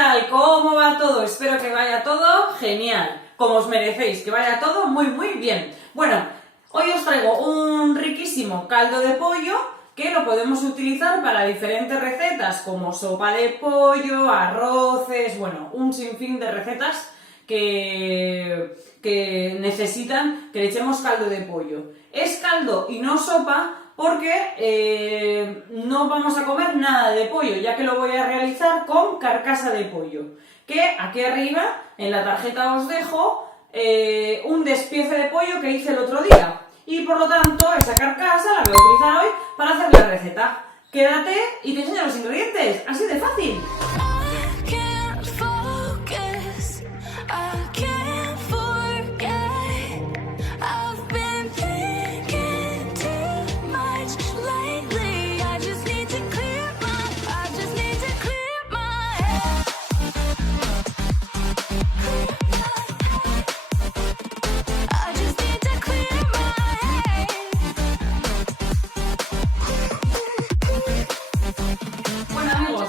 tal? ¿Cómo va todo? Espero que vaya todo genial, como os merecéis, que vaya todo muy bien. Bueno, hoy os traigo un riquísimo caldo de pollo que lo podemos utilizar para diferentes recetas como sopa de pollo, arroces, bueno, un sinfín de recetas que necesitan que le echemos caldo de pollo. Es caldo y no sopa porque no vamos a comer nada de pollo, ya que lo voy a realizar con carcasa de pollo. Que aquí arriba, en la tarjeta os dejo un despiece de pollo que hice el otro día. Y por lo tanto, esa carcasa la voy a utilizar hoy para hacer la receta. Quédate y te enseño los ingredientes, así de fácil.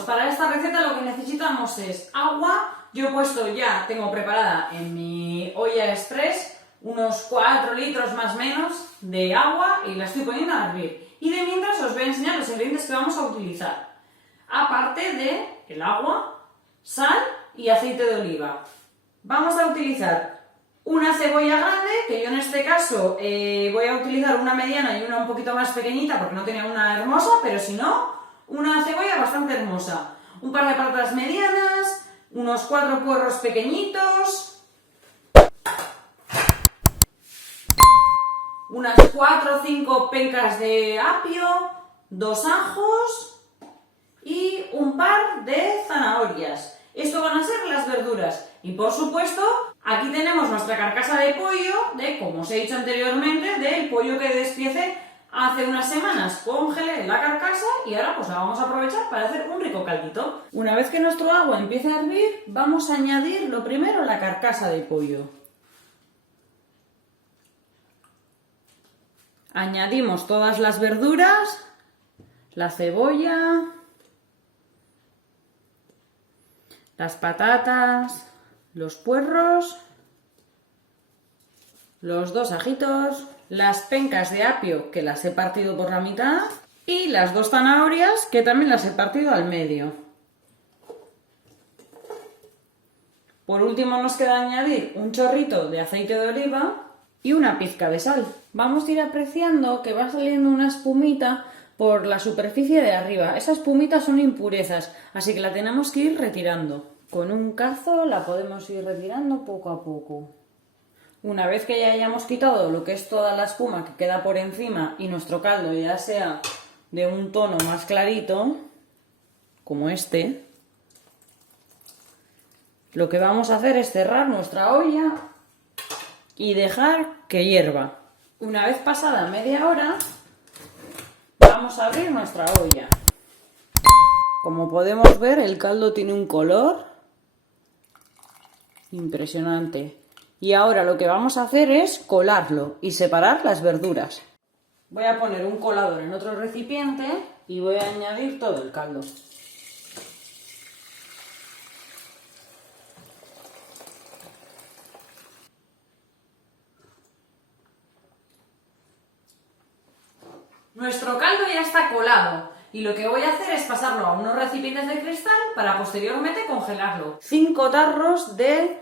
Para esta receta lo que necesitamos es agua. Yo he puesto ya, tengo preparada en mi olla express unos 4 litros más o menos de agua y la estoy poniendo a hervir. Y de mientras os voy a enseñar los ingredientes que vamos a utilizar. Aparte de el agua, sal y aceite de oliva. Vamos a utilizar una cebolla grande, que yo en este caso voy a utilizar una mediana y una un poquito más pequeñita porque no tenía una hermosa, pero si no, una cebolla bastante hermosa, un par de patatas medianas, unos 4 puerros pequeñitos, unas 4 o 5 pencas de apio, 2 ajos y un par de zanahorias. Esto van a ser las verduras. Y por supuesto, aquí tenemos nuestra carcasa de pollo, como os he dicho anteriormente, del pollo que despiece hace unas semanas. Congelé la carcasa y ahora pues la vamos a aprovechar para hacer un rico caldito. Una vez que nuestro agua empiece a hervir, vamos a añadir lo primero la carcasa de pollo. Añadimos todas las verduras, la cebolla, las patatas, los puerros, los 2 ajitos, las pencas de apio que las he partido por la mitad y las 2 zanahorias que también las he partido al medio. Por último nos queda añadir un chorrito de aceite de oliva y una pizca de sal. Vamos a ir apreciando que va saliendo una espumita por la superficie de arriba. Esas espumitas son impurezas, así que la tenemos que ir retirando. Con un cazo la podemos ir retirando poco a poco. Una vez que ya hayamos quitado lo que es toda la espuma que queda por encima y nuestro caldo ya sea de un tono más clarito, como este, lo que vamos a hacer es cerrar nuestra olla y dejar que hierva. Una vez pasada media hora, vamos a abrir nuestra olla. Como podemos ver, el caldo tiene un color impresionante. Y ahora lo que vamos a hacer es colarlo y separar las verduras. Voy a poner un colador en otro recipiente y voy a añadir todo el caldo. Nuestro caldo ya está colado y lo que voy a hacer es pasarlo a unos recipientes de cristal para posteriormente congelarlo. 5 tarros de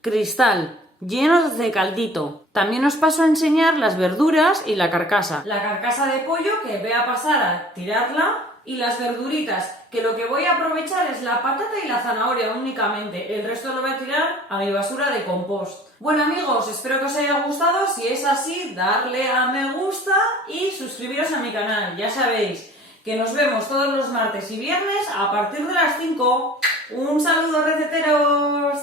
cristal llenos de caldito. También os paso a enseñar las verduras y la carcasa. La carcasa de pollo que voy a pasar a tirarla y las verduritas, que lo que voy a aprovechar es la patata y la zanahoria únicamente. El resto lo voy a tirar a mi basura de compost. Bueno amigos, espero que os haya gustado. Si es así, darle a me gusta y suscribiros a mi canal. Ya sabéis que nos vemos todos los martes y viernes a partir de las 5. Un saludo, receteros.